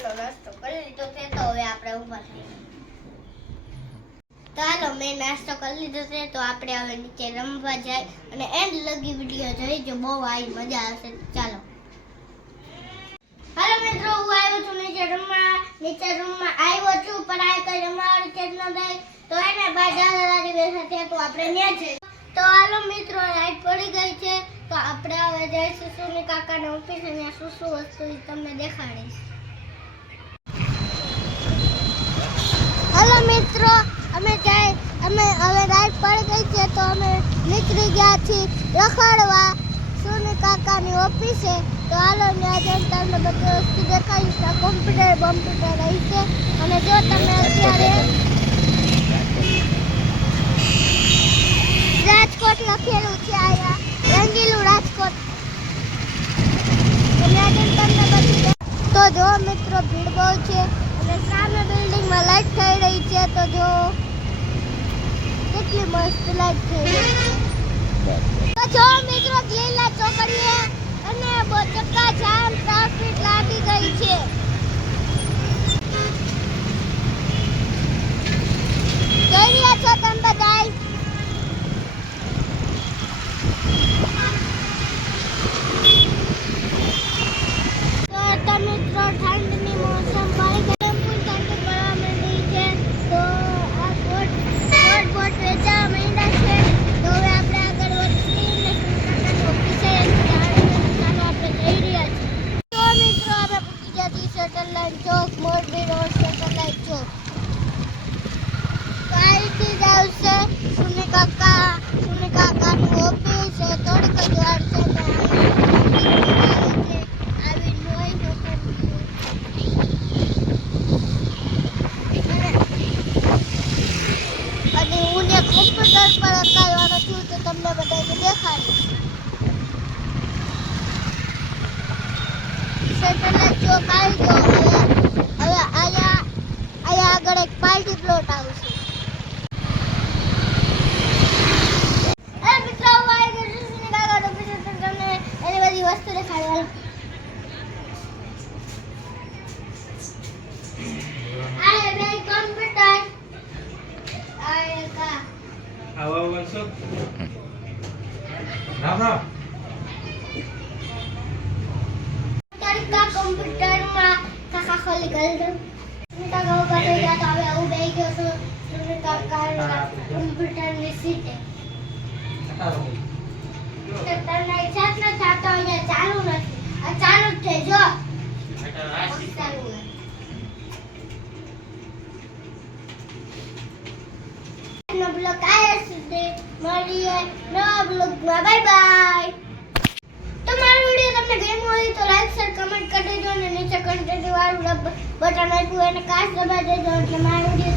સવારનો નાસ્તો કરી લીધો છે તો હવે આપણે ઊભા થઈએ. તો હાલો મેં નાસ્તો કરી લીધો છે તો આપણે હવે નીચે રમવા જાય અને એન્ડ લગી વિડીયો જોઈજો, બહુ આવી મજા આવશે. ચાલો હાલો મિત્રો, હું આવ્યો છું નીચે રૂમમાં આવ્યો છું પણ આ કઈ રમાડ કે ન થાય તો એને ભાઈ દાદાની બેઠા છે તો આપણે ન્યા જઈએ. તો હાલો મિત્રો, લાઈટ પડી ગઈ છે તો આપણે હવે જઈશું સુની કાકાના ઓફિસે. ત્યાં શું શું વસ્તુ તમને દેખાડીશ. હાલો મિત્રો, અમે હવે લાઈટ પડી ગઈ છે તો અમે નીકળી ગયા છીએ રખડવા સુની કાકાની ઓફિસે. તો હાલો ત્યાં જઈને તમને બધી વસ્તુ દેખાડીશ. કોમ્પ્યુટર રહી છે અને જો તમે અત્યારે રાજકોટ લખેલું છે, અહીંયા રંગીલું રાજકોટ. તો જો મિત્રો ભીડ બહુ છે અને સામે બિલ્ડિંગમાં લાઈટ થઈ રહી છે. તો જો કેટલી મસ્ત લાઈટ થઈ રહી છે. તો જો મિત્રો લીલા ચોકડીએ અને ચક્કા જામ ટ્રાફિક લાગી ગઈ છે. જોઈ રહ્યા છો તમે બધા. મિત્રો ઠંડની મોસમ પડી ગઈ, ઠંડી પડવા માંડી છે તો આ બોટ વેચાવા માંડ્યા છે. તો હવે આપણે આગળ વધીને ઓફિસે ચાલો આપણે જઈ રહ્યા છીએ. તો મિત્રો આપણે પૂછી ગયા છીએ સેટેલાઇટ ચોક, મોરબી રોડ સેટેલાઇટ ચોક. તો આ રીતે જ આવશે સુની કાકાની ઓફિસ. થોડીક જ વાર છે કોમ્પ્યુટર પર અકાળવાનું થયું તો તમને બધાને દેખાડીશ. સેટેલાઇટ ચોક આવી ગયો. હવે અહીંયા આગળ એક પાર્ટી પ્લોટ આવશે. મિત્રો હું આવી ગયો છું સુની કાકાની ઓફિસે તો તમને એની બધી વસ્તુ દેખાડવા. આ બે કોમ્પ્યુટર કોમ્પ્યુટરમાં કાકા ખોલી કરી દો. કાકા ઉભા થઈ ગયા તો હવે હું બેસી ગયો છું કોમ્પ્યુટરની સીટે. તમને ઈચ્છા ન થતો અહીંયા ચાલુ નથી, આ ચાલુ જ છે. જો બ્લોગ આયા સુધી મળીએ નવા બ્લોગમાં. Bye bye. તો મારો વિડિયો તમને ગમ્યો હોય તો લાઈક શેર કમેન્ટ કરી દેજો અને નીચે કન્ટેન્ટ વાળું બટન આપ્યું એને ખાસ દબાવી દેજો એટલે મારો વિડિયો